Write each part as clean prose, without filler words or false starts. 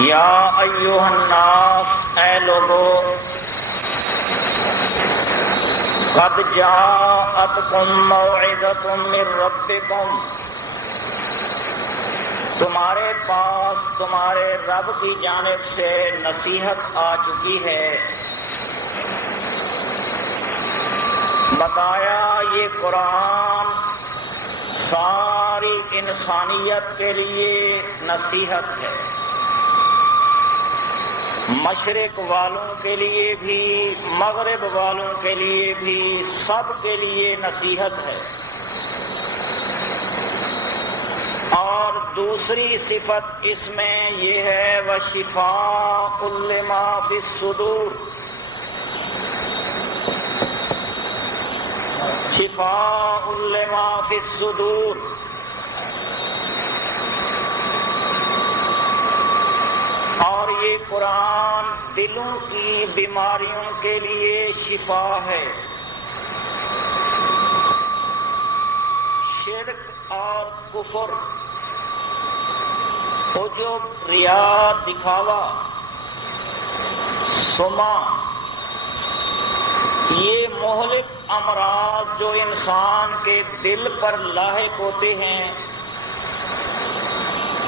یا ایھا الناس، اے لوگو، قد جاءتکم موعظۃ من ربکم، تمہارے پاس تمہارے رب کی جانب سے نصیحت آ چکی ہے۔ بتایا یہ قرآن ساری انسانیت کے لیے نصیحت ہے، مشرق والوں کے لیے بھی، مغرب والوں کے لیے بھی، سب کے لیے نصیحت ہے۔ اور دوسری صفت اس میں یہ ہے وَشِفَاءٌ لِّمَا فِي الصُّدُورِ، شفاء لما فی الصدور، اور یہ قرآن دلوں کی بیماریوں کے لیے شفا ہے۔ شرک اور کفر، عجب، ریا، دکھاوا، سما، یہ مہلک امراض جو انسان کے دل پر لاحق ہوتے ہیں،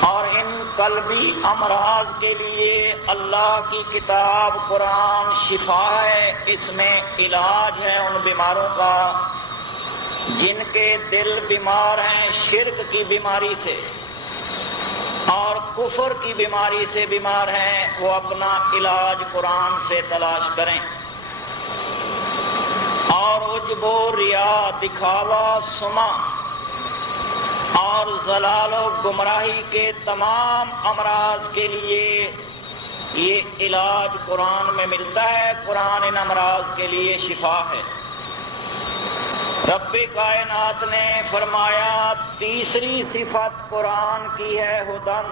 اور ان قلبی امراض کے لیے اللہ کی کتاب قرآن شفا ہے، اس میں علاج ہے ان بیماروں کا جن کے دل بیمار ہیں شرک کی بیماری سے اور کفر کی بیماری سے بیمار ہیں، وہ اپنا علاج قرآن سے تلاش کریں۔ اور عجب و ریا، دکھاوا، سما اور ضلال و گمراہی کے تمام امراض کے لیے یہ علاج قرآن میں ملتا ہے، قرآن ان امراض کے لیے شفا ہے۔ رب کائنات نے فرمایا تیسری صفت قرآن کی ہے ہدن،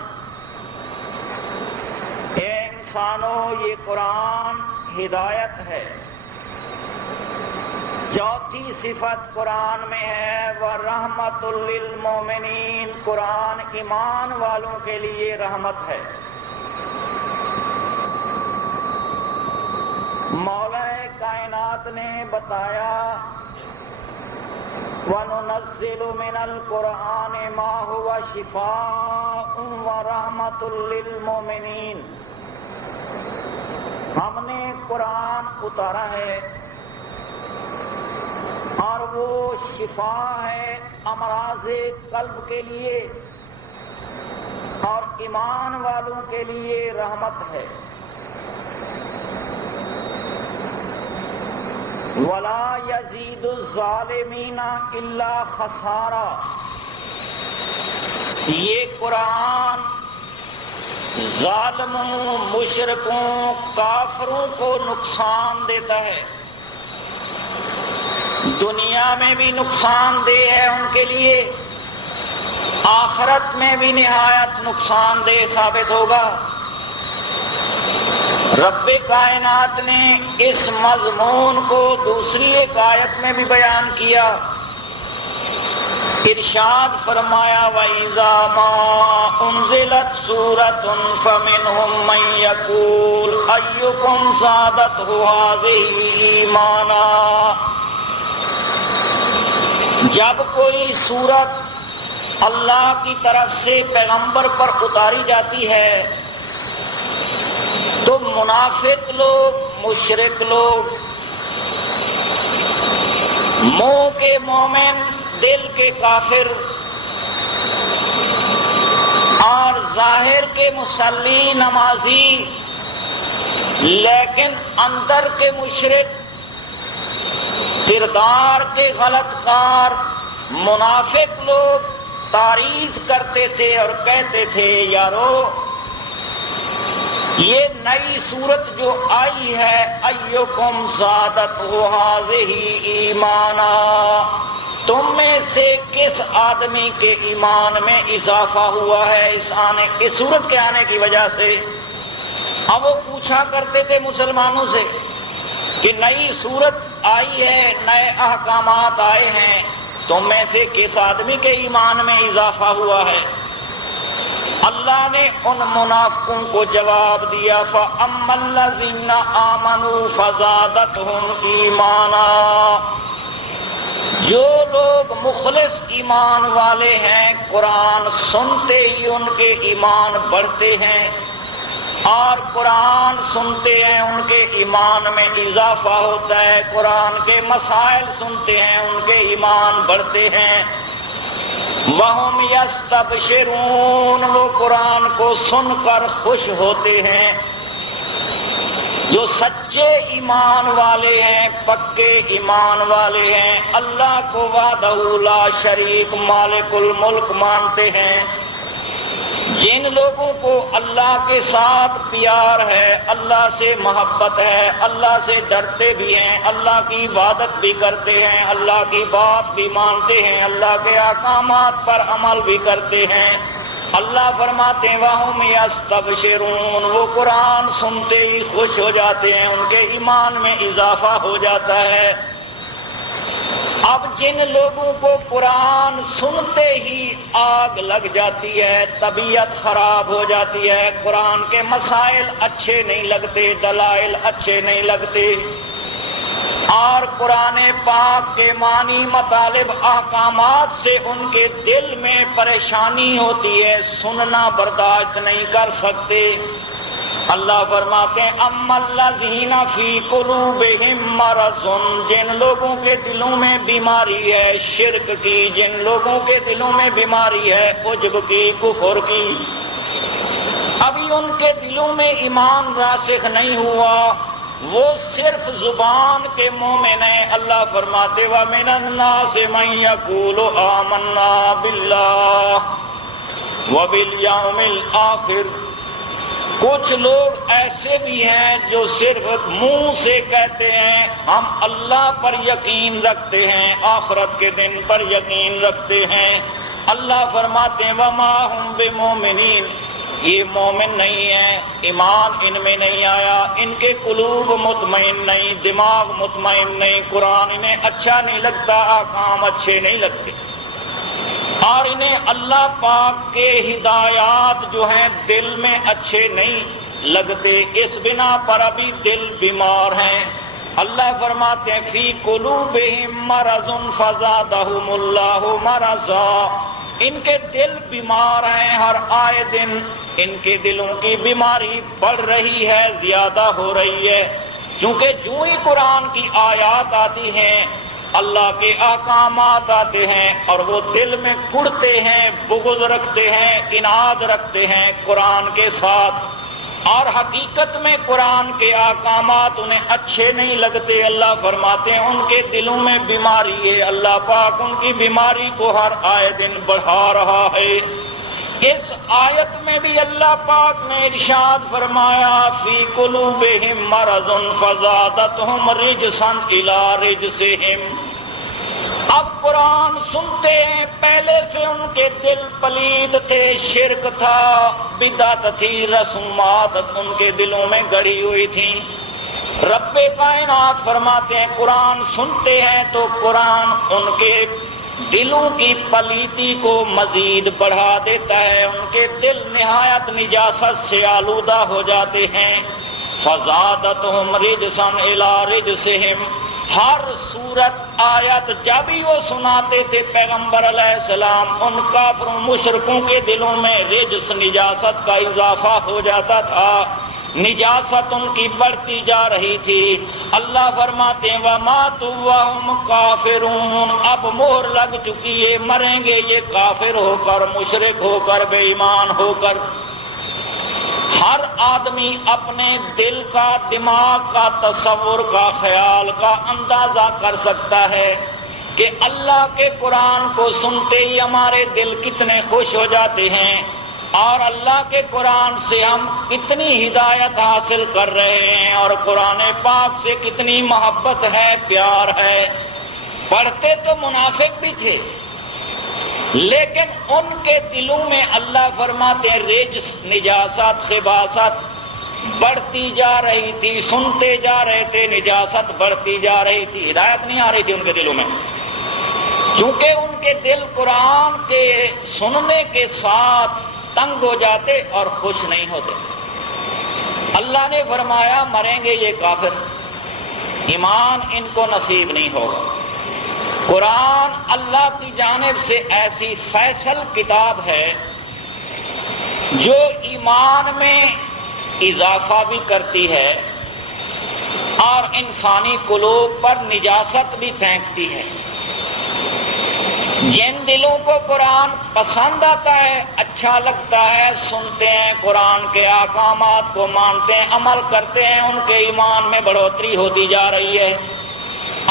اے انسانوں یہ قرآن ہدایت ہے۔ چوتھی صفت قرآن میں ہے وَرَحْمَةٌ لِّلْمُؤْمِنِينَ، قرآن ایمان والوں کے لیے رحمت ہے۔ مولا کائنات نے بتایا وَنُنَزِّلُ مِنَ الْقُرْآنِ مَا هُوَ شِفَاءٌ وَرَحْمَةٌ لِّلْمُؤْمِنِينَ، ہم نے قرآن اتارا ہے اور وہ شفا ہے امراض قلب کے لیے اور ایمان والوں کے لیے رحمت ہے۔ وَلَا يَزِيدُ الظَّالِمِينَ إِلَّا خَسَارًا، یہ قرآن ظالموں، مشرکوں، کافروں کو نقصان دیتا ہے، دنیا میں بھی نقصان دہ ہے ان کے لیے، آخرت میں بھی نہایت نقصان دہ ثابت ہوگا۔ رب کائنات نے اس مضمون کو دوسری ایک آیت میں بھی بیان کیا، ارشاد فرمایا وَإِذَا مَا أُنزِلَتْ سُورَةٌ فَمِنْهُم مَّن يَقُولُ أَيُّكُمْ زَادَتْهُ هَٰذِهِ إِيمَانًا، جب کوئی سورت اللہ کی طرف سے پیغمبر پر اتاری جاتی ہے تو منافق لوگ، مشرک لوگ، منہ کے مومن دل کے کافر اور ظاہر کے مصلی نمازی لیکن اندر کے مشرک، کردار کے غلط کار منافق لوگ تعریض کرتے تھے اور کہتے تھے یارو یہ نئی صورت جو آئی ہے ایکم زادت ہذہ ایمانا، تم میں سے کس آدمی کے ایمان میں اضافہ ہوا ہے اس صورت کے آنے کی وجہ سے۔ اب وہ پوچھا کرتے تھے مسلمانوں سے کہ نئی صورت آئی ہے، نئے احکامات آئے ہیں، تم میں سے کس آدمی کے ایمان میں اضافہ ہوا ہے؟ اللہ نے ان منافقوں کو جواب دیا فَأَمَّا الَّذِينَ آمَنُوا فَزَادَتْهُمْ ایمانا، جو لوگ مخلص ایمان والے ہیں قرآن سنتے ہی ان کے ایمان بڑھتے ہیں، اور قرآن سنتے ہیں ان کے ایمان میں اضافہ ہوتا ہے، قرآن کے مسائل سنتے ہیں ان کے ایمان بڑھتے ہیں۔ وَهُمْ يَسْتَبْشِرُونَ، وہ قرآن کو سن کر خوش ہوتے ہیں۔ جو سچے ایمان والے ہیں، پکے ایمان والے ہیں، اللہ کو وحدہ لا شریک مالک الملک مانتے ہیں، جن لوگوں کو اللہ کے ساتھ پیار ہے، اللہ سے محبت ہے، اللہ سے ڈرتے بھی ہیں، اللہ کی عبادت بھی کرتے ہیں، اللہ کی بات بھی مانتے ہیں، اللہ کے احکامات پر عمل بھی کرتے ہیں، اللہ فرماتے ہیں وَهُمْ يَسْتَبْشِرُونَ، وہ قرآن سنتے ہی خوش ہو جاتے ہیں، ان کے ایمان میں اضافہ ہو جاتا ہے۔ اب جن لوگوں کو قرآن سنتے ہی آگ لگ جاتی ہے، طبیعت خراب ہو جاتی ہے، قرآن کے مسائل اچھے نہیں لگتے، دلائل اچھے نہیں لگتے، اور قرآن پاک کے معنی مطالب احکامات سے ان کے دل میں پریشانی ہوتی ہے، سننا برداشت نہیں کر سکتے، اللہ فرماتے ہیں اما الذین فی قلوبہم مرض، جن لوگوں کے دلوں میں بیماری ہے شرک کی، جن لوگوں کے دلوں میں بیماری ہے عجب کی، کفر کی، ابھی ان کے دلوں میں ایمان راسخ نہیں ہوا، وہ صرف زبان کے مومن ہیں، اللہ فرماتے وَمِنَ النَّاسِ مَن يَقُولُ آمَنَّا بِاللَّهِ وَبِالْيَوْمِ الْآخِرِ، کچھ لوگ ایسے بھی ہیں جو صرف منہ سے کہتے ہیں ہم اللہ پر یقین رکھتے ہیں، آخرت کے دن پر یقین رکھتے ہیں، اللہ فرماتے ہیں وَمَا هُمْ بِمُؤْمِنِينَ، یہ مومن نہیں ہیں، ایمان ان میں نہیں آیا، ان کے قلوب مطمئن نہیں، دماغ مطمئن نہیں، قرآن انہیں اچھا نہیں لگتا، احکام اچھے نہیں لگتے، اور انہیں اللہ پاک کے ہدایات جو ہیں دل میں اچھے نہیں لگتے، اس بنا پر ابھی دل بیمار ہیں۔ اللہ فرماتے ہیں فی قلوبہم مرض فزادہم اللہ مرضا، ان کے دل بیمار ہیں، ہر آئے دن ان کے دلوں کی بیماری بڑھ رہی ہے، زیادہ ہو رہی ہے، کیونکہ جو ہی قرآن کی آیات آتی ہیں، اللہ کے احکامات آتے ہیں اور وہ دل میں کڑتے ہیں، بغض رکھتے ہیں، اناد رکھتے ہیں قرآن کے ساتھ، اور حقیقت میں قرآن کے احکامات انہیں اچھے نہیں لگتے، اللہ فرماتے ہیں ان کے دلوں میں بیماری ہے، اللہ پاک ان کی بیماری کو ہر آئے دن بڑھا رہا ہے۔ اس آیت میں بھی اللہ پاک نے ارشاد فرمایا فی قلوبہم مرض فزادتہم رجسا الی رجسہم، اب قرآن سنتے ہیں، پہلے سے ان کے دل پلید تھے، شرک تھا، بدعت تھی، رسومات ان کے دلوں میں گڑھی ہوئی تھی، رب کائنات فرماتے ہیں قرآن سنتے ہیں تو قرآن ان کے دلوں کی پلیتی کو مزید بڑھا دیتا ہے، ان کے دل نہایت نجاست سے آلودہ ہو جاتے ہیں، فزادتہم رجسا الی رجسہم، ہر صورت آیت جب ہی وہ سناتے تھے پیغمبر علیہ السلام، ان کافروں مشرکوں کے دلوں میں رجس نجاست کا اضافہ ہو جاتا تھا، نجاست ان کی بڑھتی جا رہی تھی، اللہ فرماتے ہیں وَمَاتُوا وَهُمْ کافرون، اب مہر لگ چکی ہے، مریں گے یہ کافر ہو کر، مشرک ہو کر، بے ایمان ہو کر۔ ہر آدمی اپنے دل کا، دماغ کا، تصور کا، خیال کا اندازہ کر سکتا ہے کہ اللہ کے قرآن کو سنتے ہی ہمارے دل کتنے خوش ہو جاتے ہیں، اور اللہ کے قرآن سے ہم کتنی ہدایت حاصل کر رہے ہیں، اور قرآن پاک سے کتنی محبت ہے، پیار ہے۔ پڑھتے تو منافق بھی تھے، لیکن ان کے دلوں میں اللہ فرماتے ہیں رجس، نجاست، خباثت بڑھتی جا رہی تھی، سنتے جا رہے تھے، نجاست بڑھتی جا رہی تھی، ہدایت نہیں آ رہی تھی ان کے دلوں میں، کیونکہ ان کے دل قرآن کے سننے کے ساتھ تنگ ہو جاتے اور خوش نہیں ہوتے۔ اللہ نے فرمایا مریں گے یہ کافر، ایمان ان کو نصیب نہیں ہوگا۔ قرآن اللہ کی جانب سے ایسی فیصل کتاب ہے جو ایمان میں اضافہ بھی کرتی ہے اور انسانی قلوب پر نجاست بھی پھینکتی ہے۔ جن دلوں کو قرآن پسند آتا ہے، اچھا لگتا ہے، سنتے ہیں، قرآن کے احکامات کو مانتے ہیں، عمل کرتے ہیں، ان کے ایمان میں بڑھوتری ہوتی جا رہی ہے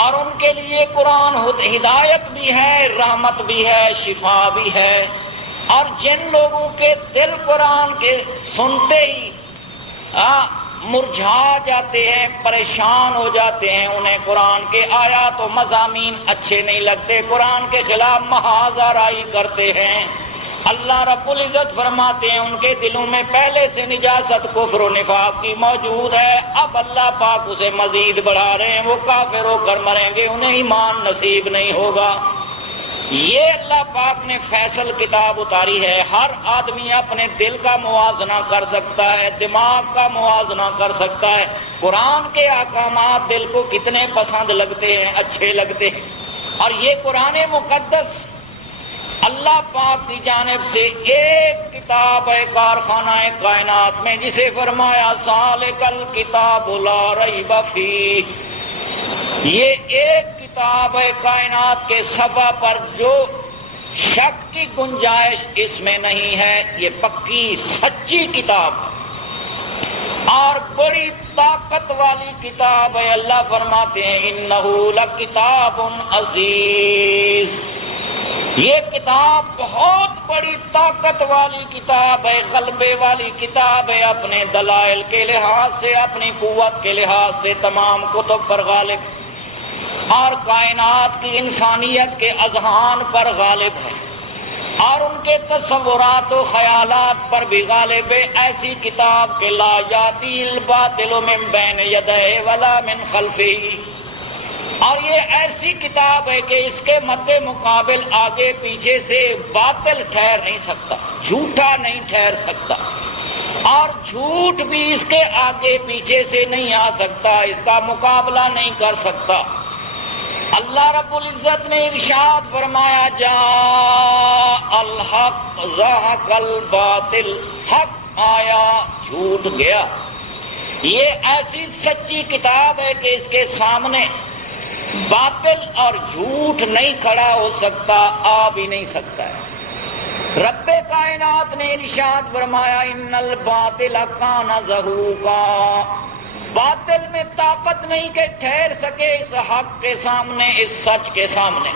اور ان کے لیے قرآن ہدایت بھی ہے، رحمت بھی ہے، شفا بھی ہے۔ اور جن لوگوں کے دل قرآن کے سنتے ہی مرجھا جاتے ہیں، پریشان ہو جاتے ہیں، انہیں قرآن کے آیات و مضامین اچھے نہیں لگتے، قرآن کے خلاف محاذ آرائی کرتے ہیں، اللہ رب العزت فرماتے ہیں ان کے دلوں میں پہلے سے نجاست کفر و نفاق کی موجود ہے، اب اللہ پاک اسے مزید بڑھا رہے ہیں، وہ کافر ہو کر مریں گے، انہیں ایمان نصیب نہیں ہوگا۔ یہ اللہ پاک نے فیصل کتاب اتاری ہے۔ ہر آدمی اپنے دل کا موازنہ کر سکتا ہے، دماغ کا موازنہ کر سکتا ہے، قرآن کے احکامات دل کو کتنے پسند لگتے ہیں، اچھے لگتے ہیں۔ اور یہ قرآن مقدس اللہ پاک کی جانب سے ایک کتاب ہے کارخانہ کائنات میں، جسے فرمایا ذالک الکتاب لا ریب فیہ، یہ ایک کتاب ہے کائنات کے صفحہ پر جو شک کی گنجائش اس میں نہیں ہے، یہ پکی سچی کتاب ہے اور بڑی طاقت والی کتاب ہے۔ اللہ فرماتے ہیں انہ لکتاب عزیز، یہ کتاب بہت بڑی طاقت والی کتاب ہے، غلبے والی کتاب ہے، اپنے دلائل کے لحاظ سے، اپنی قوت کے لحاظ سے تمام کتب پر غالب اور کائنات کی انسانیت کے اذہان پر غالب ہے اور ان کے تصورات و خیالات پر بھی غالب ہے۔ ایسی کتاب کہ لا یاتی الباطل من بین یدیہ ولا من خلفہ، اور یہ ایسی کتاب ہے کہ اس کے مد مقابل آگے پیچھے سے باطل ٹھہر نہیں سکتا، جھوٹا نہیں ٹھہر سکتا، اور جھوٹ بھی اس کے آگے پیچھے سے نہیں آ سکتا، اس کا مقابلہ نہیں کر سکتا۔ اللہ رب العزت نے ارشاد فرمایا جاء الحق زہق الباطل، حق آیا جھوٹ گیا۔ یہ ایسی سچی کتاب ہے کہ اس کے سامنے باطل اور جھوٹ نہیں کھڑا ہو سکتا، آ بھی نہیں سکتا ہے۔ رب کائنات نے ارشاد فرمایا ان الباطل کان زہوقا، باطل میں طاقت نہیں کہ ٹھہر سکے اس حق کے سامنے، اس سچ کے سامنے،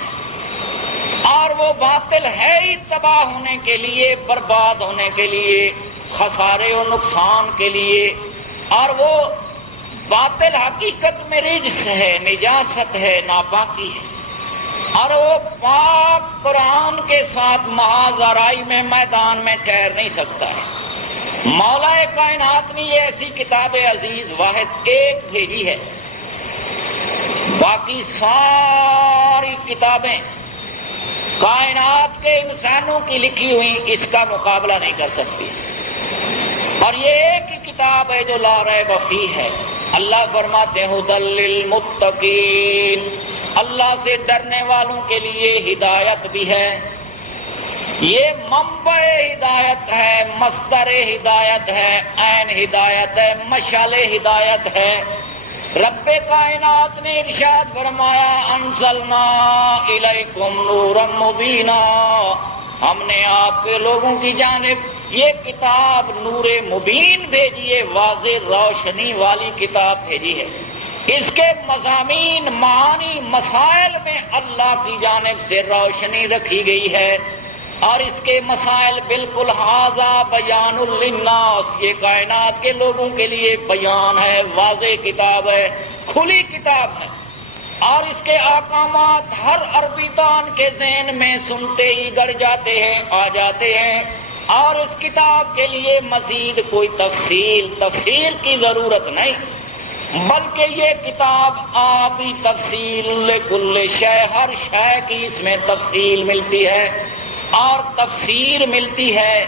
اور وہ باطل ہے ہی تباہ ہونے کے لیے، برباد ہونے کے لیے، خسارے و نقصان کے لیے، اور وہ باطل حقیقت میں رجس ہے، نجاست ہے، ناپاکی ہے، اور وہ پاک قرآن کے ساتھ محاذ آرائی میں میدان میں ٹھہر نہیں سکتا ہے۔ مولا کائنات نے یہ ایسی کتاب عزیز واحد ایک بھیجی ہے، باقی ساری کتابیں کائنات کے انسانوں کی لکھی ہوئی اس کا مقابلہ نہیں کر سکتی، اور یہ ایک ہی کتاب ہے جو لا ریب فیہ ہے۔ اللہ فرماتے ہیں ھدی للمتقین، اللہ سے ڈرنے والوں کے لیے ہدایت بھی ہے۔ یہ منبع ہدایت ہے، مصدر ہدایت ہے، عین ہدایت ہے، مشعل ہدایت ہے۔ رب کائنات نے ارشاد فرمایا انزلنا الیکم نورا مبینا، ہم نے آپ کے لوگوں کی جانب یہ کتاب نور مبین بھیجی ہے، واضح روشنی والی کتاب بھیجی ہے۔ اس کے مضامین، معانی، مسائل میں اللہ کی جانب سے روشنی رکھی گئی ہے، اور اس کے مسائل بالکل ھذا بیان للناس، یہ کائنات کے لوگوں کے لیے بیان ہے، واضح کتاب ہے، کھلی کتاب ہے، اور اس کے احکامات ہر عربی دان کے ذہن میں سنتے ہی گڑ جاتے ہیں، آ جاتے ہیں، اور اس کتاب کے لیے مزید کوئی تفصیل کی ضرورت نہیں، بلکہ یہ کتاب آپ ہی تفصیل لکل شے، ہر شے کی اس میں تفصیل ملتی ہے اور تفسیر ملتی ہے۔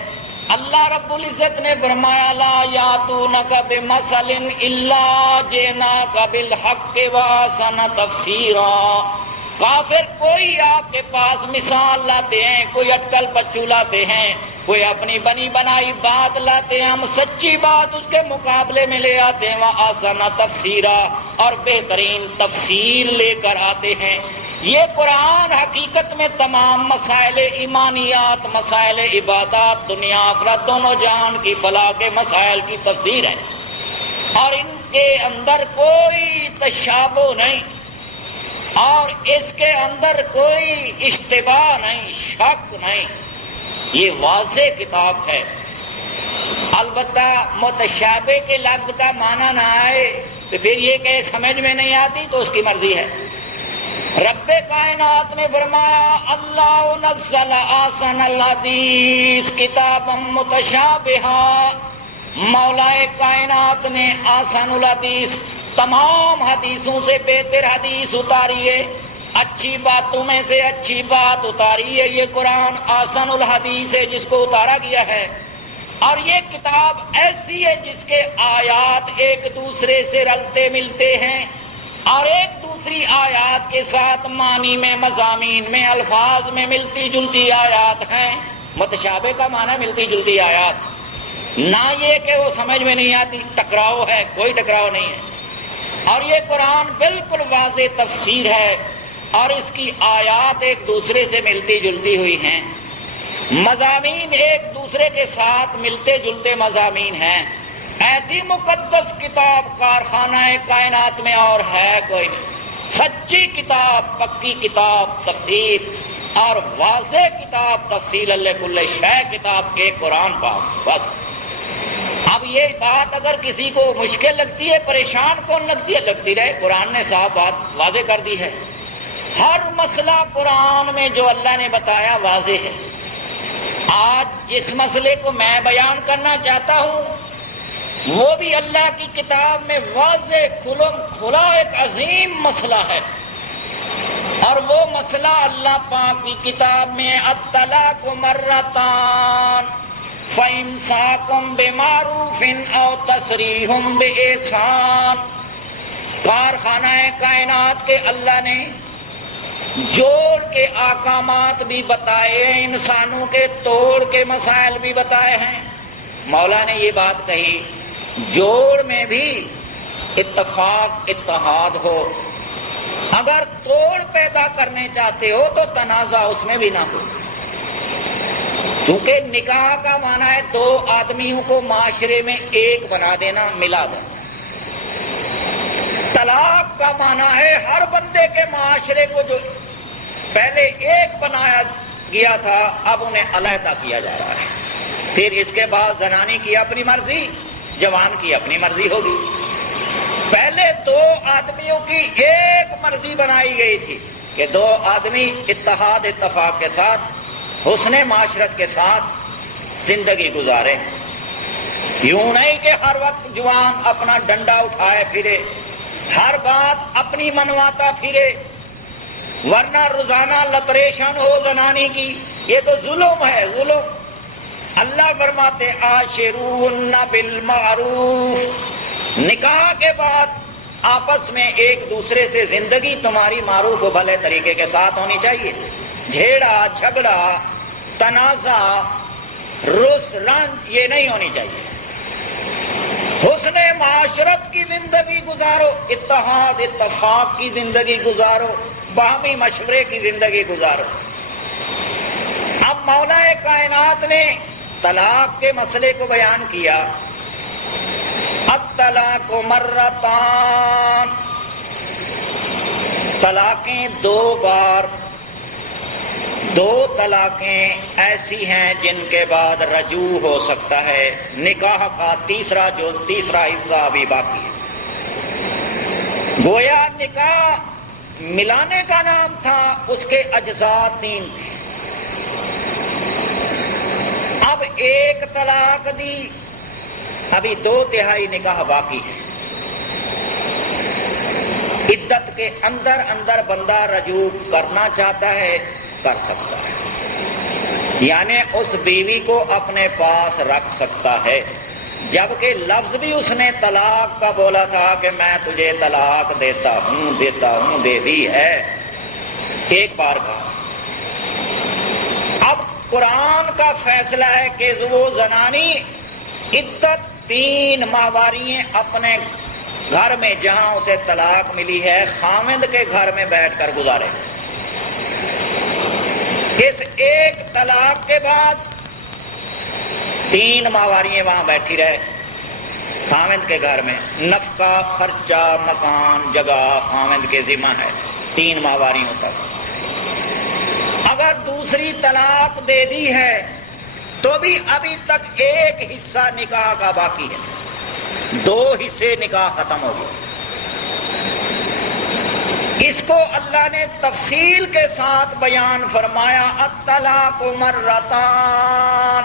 اللہ رب العزت نے فرمایا لا یاتونک بمثل الا جئناک بالحق واحسن تفسیرا، کافر کوئی آپ کے پاس مثال لاتے ہیں، کوئی اٹکل پچو لاتے ہیں، کوئی اپنی بنی بنائی بات لاتے ہیں، ہم سچی بات اس کے مقابلے میں لے آتے ہیں، واحسن تفسیرا، اور بہترین تفسیر لے کر آتے ہیں۔ یہ قرآن حقیقت میں تمام مسائل ایمانیات، مسائل عبادات، دنیا آخرت دونوں جہان کی فلاح کے مسائل کی تفسیر ہے، اور ان کے اندر کوئی تشابہ نہیں، اور اس کے اندر کوئی اشتباہ نہیں، شک نہیں، یہ واضح کتاب ہے۔ البتہ متشابہ کے لفظ کا معنی نہ آئے تو پھر یہ کہ سمجھ میں نہیں آتی تو اس کی مرضی ہے۔ رب کائنات نے فرمایا اللہ نزل احسن الحدیث کتابا متشابہا، مولا کائنات نے احسن الحدیث تمام حدیثوں سے بہتر حدیث اتاری ہے، اچھی باتوں میں سے اچھی بات اتاری ہے، یہ قرآن احسن الحدیث ہے جس کو اتارا گیا ہے، اور یہ کتاب ایسی ہے جس کے آیات ایک دوسرے سے رلتے ملتے ہیں، اور ایک دوسری آیات کے ساتھ معنی میں، مضامین میں، الفاظ میں ملتی جلتی آیات ہیں۔ متشابہ کا معنی ملتی جلتی آیات، نہ یہ کہ وہ سمجھ میں نہیں آتی، ٹکراؤ ہے، کوئی ٹکراؤ نہیں ہے، اور یہ قرآن بالکل واضح تفسیر ہے، اور اس کی آیات ایک دوسرے سے ملتی جلتی ہوئی ہیں، مضامین ایک دوسرے کے ساتھ ملتے جلتے مضامین ہیں۔ ایسی مقدس کتاب کارخانہ کائنات میں اور ہے کوئی نہیں، سچی کتاب، پکی کتاب، تفسیر اور واضح کتاب، تفصیل کل شے کتاب کے قرآن پاک۔ بس اب یہ بات اگر کسی کو مشکل لگتی ہے، پریشان کون لگتی ہے، لگتی رہے، قرآن نے صاف بات واضح کر دی ہے۔ ہر مسئلہ قرآن میں جو اللہ نے بتایا واضح ہے۔ آج جس مسئلے کو میں بیان کرنا چاہتا ہوں وہ بھی اللہ کی کتاب میں واضح کھلا ایک عظیم مسئلہ ہے، اور وہ مسئلہ اللہ پاک کی کتاب میں الطلاق مرتان فإمساک بمعروف او تسریح بإحسان۔ کارخانہ کائنات کے اللہ نے جوڑ کے احکامات بھی بتائے ہیں، انسانوں کے توڑ کے مسائل بھی بتائے ہیں۔ مولا نے یہ بات کہی جوڑ میں بھی اتفاق اتحاد ہو، اگر توڑ پیدا کرنے چاہتے ہو تو تنازع اس میں بھی نہ ہو، کیونکہ نکاح کا معنی ہے دو آدمیوں کو معاشرے میں ایک بنا دینا، ملا دینا۔ طلاق کا معنی ہے ہر بندے کے معاشرے کو جو پہلے ایک بنایا گیا تھا اب انہیں علیحدہ کیا جا رہا ہے۔ پھر اس کے بعد زنانی کی اپنی مرضی، جوان کی اپنی مرضی ہوگی۔ پہلے دو آدمیوں کی ایک مرضی بنائی گئی تھی کہ دو آدمی اتحاد اتفاق کے ساتھ حسن معاشرت کے ساتھ زندگی گزارے، یوں نہیں کہ ہر وقت جوان اپنا ڈنڈا اٹھائے پھرے، ہر بات اپنی منواتا پھرے، ورنہ روزانہ لتریشن ہو زنانی کی، یہ تو ظلم ہے، ظلم۔ اللہ فرماتے عاشروہن بالمعروف، نکاح کے بعد آپس میں ایک دوسرے سے زندگی تمہاری معروف و بھلے طریقے کے ساتھ ہونی چاہیے، جھیڑا جھگڑا تنازع رس رنج یہ نہیں ہونی چاہیے۔ حسن معاشرت کی زندگی گزارو، اتحاد اتفاق کی زندگی گزارو، باہمی مشورے کی زندگی گزارو۔ اب مولا کائنات نے طلاق کے مسئلے کو بیان کیا، الطلاق مرتان، طلاقیں دو بار، دو طلاقیں ایسی ہیں جن کے بعد رجوع ہو سکتا ہے، نکاح کا تیسرا حصہ ابھی باقی ہے۔ گویا نکاح ملانے کا نام تھا، اس کے اجزاء تین تھے، اب ایک طلاق دی، ابھی 2/3 نکاح باقی ہے۔ عدت کے اندر اندر بندہ رجوع کرنا چاہتا ہے، کر سکتا ہے۔ یعنی اس بیوی کو اپنے پاس رکھ سکتا ہے، جبکہ لفظ بھی اس نے طلاق کا بولا تھا کہ میں تجھے طلاق دیتا ہوں، دے دی ہے ایک بار کا۔ اب قرآن کا فیصلہ ہے کہ وہ زنانی عدت 3 ماہواریاں اپنے گھر میں جہاں اسے طلاق ملی ہے خاوند کے گھر میں بیٹھ کر گزارے۔ اس ایک طلاق کے بعد 3 ماہواریاں وہاں بیٹھی رہے خاوند کے گھر میں، نفقہ، خرچہ، مکان، جگہ خاوند کے ذمہ ہے 3 ماہواریوں تک۔ اگر دوسری طلاق دے دی ہے تو بھی ابھی تک ایک حصہ نکاح کا باقی ہے، 2 حصے نکاح ختم ہو گئے۔ اس کو اللہ نے تفصیل کے ساتھ بیان فرمایا، الطلاق مرتان،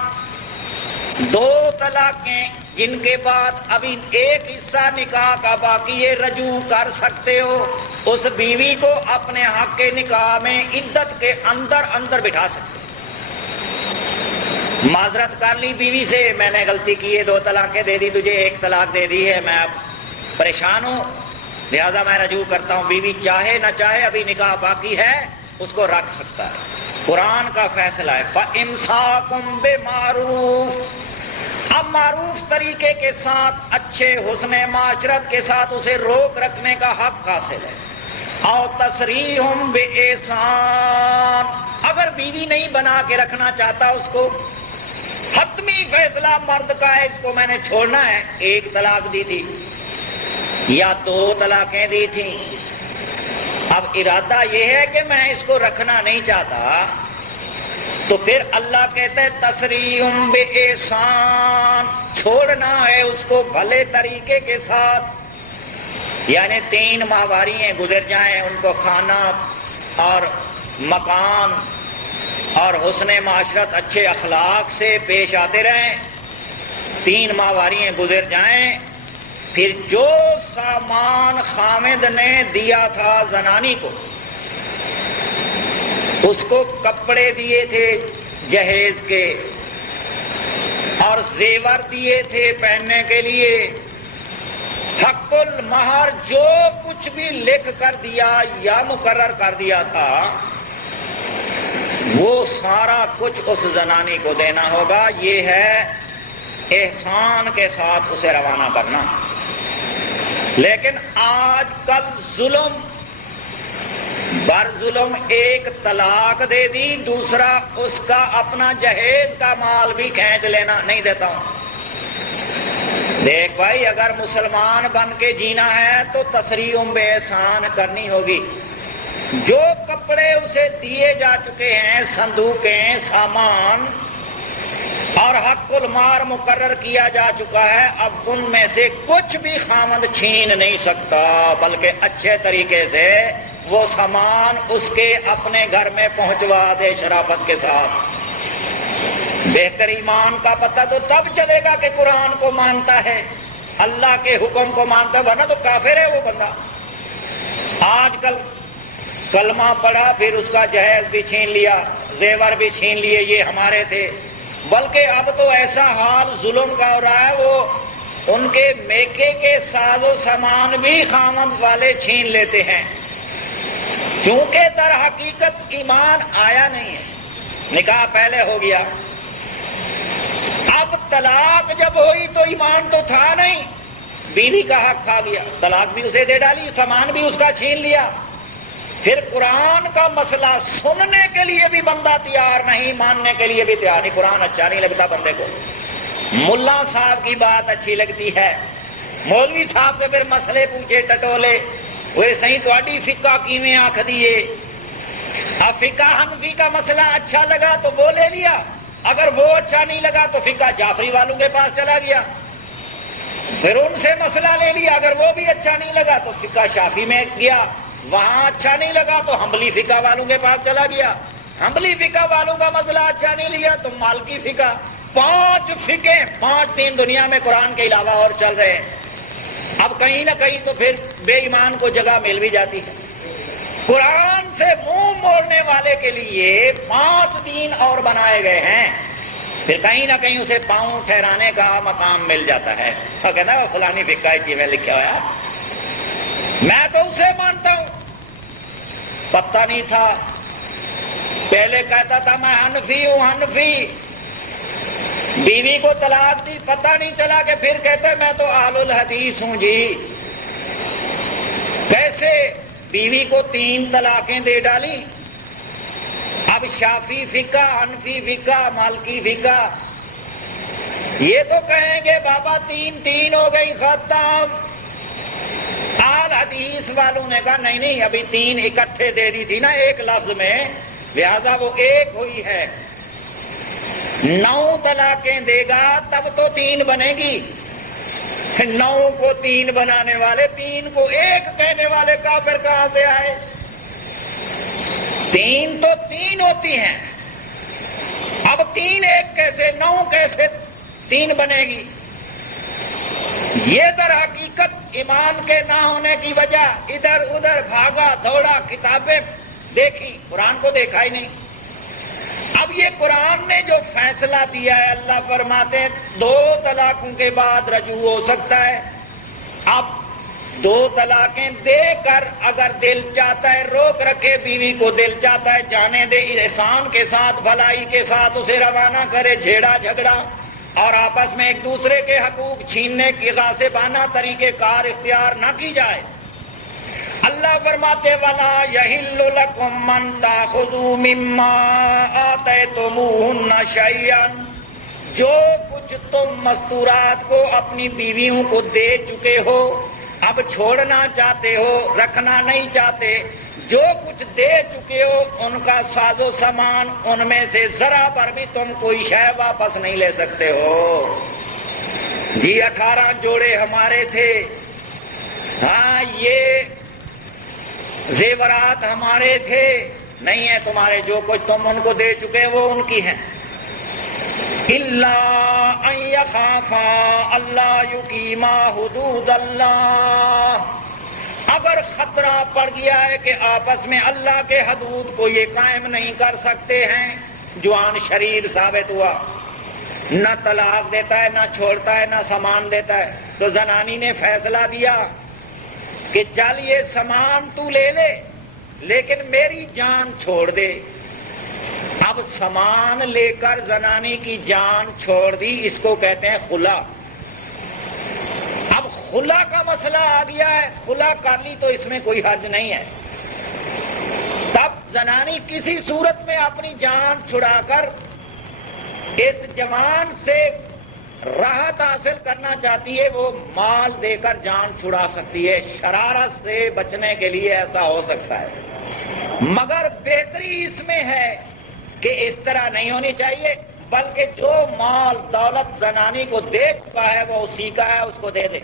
2 طلاقیں جن کے بعد ابھی ایک حصہ نکاح کا باقی ہے، رجوع کر سکتے ہو اس بیوی کو اپنے حق کے نکاح میں عدت کے اندر بٹھا سکتے ہو۔ معذرت کر لی بیوی سے، میں نے غلطی کی ہے، 2 طلاقیں دے دی تجھے، 1 طلاق دے دی ہے، میں اب پریشان ہوں لہذا میں رجوع کرتا ہوں۔ بیوی چاہے نہ چاہے ابھی نکاح باقی ہے اس کو رکھ سکتا ہے، قرآن کا فیصلہ ہے فَإِمْسَاكُمْ بِمَعْرُوفٍ، اب معروف طریقے کے ساتھ اچھے حسن معاشرت کے ساتھ اسے روک رکھنے کا حق حاصل ہے۔ او تسریحٌ بِإِحْسَان، اگر بیوی نہیں بنا کے رکھنا چاہتا اس کو، حتمی فیصلہ مرد کا ہے، اس کو میں نے چھوڑنا ہے، 1 طلاق دی تھی یا 2 طلاقیں دی تھیں، اب ارادہ یہ ہے کہ میں اس کو رکھنا نہیں چاہتا، تو پھر اللہ کہتا ہے تسریح بِإِحْسَان، چھوڑنا ہے اس کو بھلے طریقے کے ساتھ، یعنی 3 ماہواریاں گزر جائیں، ان کو کھانا اور مکان اور حسن معاشرت اچھے اخلاق سے پیش آتے رہیں، 3 ماہواریاں گزر جائیں، پھر جو سامان خاوند نے دیا تھا زنانی کو، اس کو کپڑے دیے تھے جہیز کے اور زیور دیے تھے پہننے کے لیے، حق المہر جو کچھ بھی لکھ کر دیا یا مقرر کر دیا تھا وہ سارا کچھ اس زنانی کو دینا ہوگا۔ یہ ہے احسان کے ساتھ اسے روانہ کرنا۔ لیکن آج کل ظلم بر ظلم، 1 طلاق دے دی، دوسرا اس کا اپنا جہیز کا مال بھی کھینچ لینا، نہیں دیتا ہوں۔ دیکھ بھائی، اگر مسلمان بن کے جینا ہے تو تسریح بِإِحْسَان کرنی ہوگی۔ جو کپڑے اسے دیے جا چکے ہیں، صندوقیں، سامان اور حق المار مقرر کیا جا چکا ہے، اب ان میں سے کچھ بھی خاوند چھین نہیں سکتا، بلکہ اچھے طریقے سے وہ سامان اس کے اپنے گھر میں پہنچوا دے شرافت کے ساتھ۔ بہتر ایمان کا پتہ تو تب چلے گا کہ قرآن کو مانتا ہے، اللہ کے حکم کو مانتا ہے، ورنہ تو کافر ہے وہ بندہ۔ آج کل کلمہ پڑھا پھر اس کا جہیز بھی چھین لیا، زیور بھی چھین لیے، یہ ہمارے تھے، بلکہ اب تو ایسا حال ظلم کا ہو رہا ہے وہ ان کے میکے کے ساز و سامان بھی خاوند والے چھین لیتے ہیں، کیونکہ در حقیقت ایمان آیا نہیں ہے، نکاح پہلے ہو گیا۔ اب طلاق جب ہوئی تو ایمان تو تھا نہیں، بیوی کا حق کھا گیا، طلاق بھی اسے دے ڈالی، سامان بھی اس کا چھین لیا۔ پھر قرآن کا مسئلہ سننے کے لیے بھی بندہ تیار نہیں، ماننے کے لیے بھی تیار نہیں، قرآن اچھا نہیں لگتا بندے کو، ملا صاحب کی بات اچھی لگتی ہے، مولوی صاحب سے پھر مسئلے پوچھے ٹٹولے، وہ صحیح تھوڑی فقہ کیویں آکھ دیے۔ اب فقہ حنفی کا مسئلہ اچھا لگا تو وہ لے لیا، اگر وہ اچھا نہیں لگا تو فقہ جعفری والوں کے پاس چلا گیا، پھر ان سے مسئلہ لے لیا، اگر وہ بھی اچھا نہیں لگا تو فقہ شافعی میں گیا، وہاں اچھا نہیں لگا تو حنبلی فقہ والوں کے پاس چلا گیا، حنبلی فقہ والوں کا مسئلہ اچھا نہیں لیا تو مالکی فقہ، 5 فقہ، 5 3 دنیا میں قرآن کے علاوہ اور چل رہے ہیں۔ اب کہیں نہ کہیں تو پھر بے ایمان کو جگہ مل بھی جاتی ہے، قرآن سے منہ موڑنے والے کے لیے 5 دین اور بنائے گئے ہیں، پھر کہیں نہ کہیں اسے پاؤں ٹھہرانے کا مقام مل جاتا ہے، اور کہتا ہے وہ فلانی فقہ کی میں لکھا ہوا میں تو اسے مانتا ہوں، پتہ نہیں تھا، پہلے کہتا تھا میں حنفی ہوں حنفی، بیوی کو طلاق دی، پتہ نہیں چلا کہ پھر کہتے میں تو اہل الحدیث ہوں جی۔ کیسے بیوی کو 3 طلاقیں دے ڈالی، اب شافعی فقہ، حنفی فقہ، مالکی فقہ، یہ تو کہیں گے بابا 3 ہو گئی ختم۔ اہل حدیث والوں نے کہا نہیں نہیں، ابھی 3 اکٹھے دے دی تھی نا ایک لفظ میں، لہذا وہ ایک ہوئی ہے، 9 طلاقیں دے گا تب تو 3 بنے گی۔ 9 کو 3 بنانے والے 3 کو 1 کہنے والے کافر کہاں سے آئے؟ 3 تو 3 ہوتی ہیں، اب 3 1 کیسے، 9 کیسے 3 بنے گی؟ یہ در حقیقت ایمان کے نہ ہونے کی وجہ، ادھر ادھر بھاگا دوڑا، کتابیں دیکھی، قرآن کو دیکھا ہی نہیں۔ اب یہ قرآن نے جو فیصلہ دیا ہے، اللہ فرماتے ہیں 2 طلاقوں کے بعد رجوع ہو سکتا ہے۔ اب 2 طلاقیں دے کر اگر دل چاہتا ہے روک رکھے بیوی کو، دل چاہتا ہے جانے دے، احسان کے ساتھ بھلائی کے ساتھ اسے روانہ کرے، چھیڑا جھگڑا اور آپس میں ایک دوسرے کے حقوق چھیننے کی غاصبانہ طریقہ کار اختیار نہ کی جائے۔ اللہ فرماتے وَلَا يَحِلُّ لَكُمْ أَن تَأْخُذُوا مِمَّا آتَيْتُمُوهُنَّ شَيْئًا، جو کچھ تم مستورات کو اپنی بیویوں کو دے چکے ہو، اب چھوڑنا چاہتے ہو، رکھنا نہیں چاہتے، جو کچھ دے چکے ہو ان کا ساز و سامان، ان میں سے ذرا پر بھی تم کوئی شے واپس نہیں لے سکتے ہو۔ جی 18 جوڑے ہمارے تھے، ہاں یہ زیورات ہمارے تھے، نہیں ہے تمہارے، جو کچھ تم ان کو دے چکے وہ ان کی ہیں۔ الا ان یخافا اللہ یقیما حدود اللہ، اگر خطرہ پڑ گیا ہے کہ آپس میں اللہ کے حدود کو یہ قائم نہیں کر سکتے ہیں، جوان شریر ثابت ہوا، نہ طلاق دیتا ہے، نہ چھوڑتا ہے، نہ سامان دیتا ہے، تو زنانی نے فیصلہ دیا کہ چل یہ سامان تو لے لے لیکن میری جان چھوڑ دے۔ اب سامان لے کر زنانی کی جان چھوڑ دی، اس کو کہتے ہیں خلا۔ اب خلا کا مسئلہ آ گیا ہے، خلا کر لی تو اس میں کوئی حرج نہیں ہے، تب زنانی کسی صورت میں اپنی جان چھڑا کر اس جوان سے راحت حاصل کرنا چاہتی ہے، وہ مال دے کر جان چھڑا سکتی ہے، شرارت سے بچنے کے لیے ایسا ہو سکتا ہے، مگر بہتری اس میں ہے کہ اس طرح نہیں ہونی چاہیے، بلکہ جو مال دولت زنانی کو دے چکا ہے وہ اسی کا ہے، اس کو دے دے۔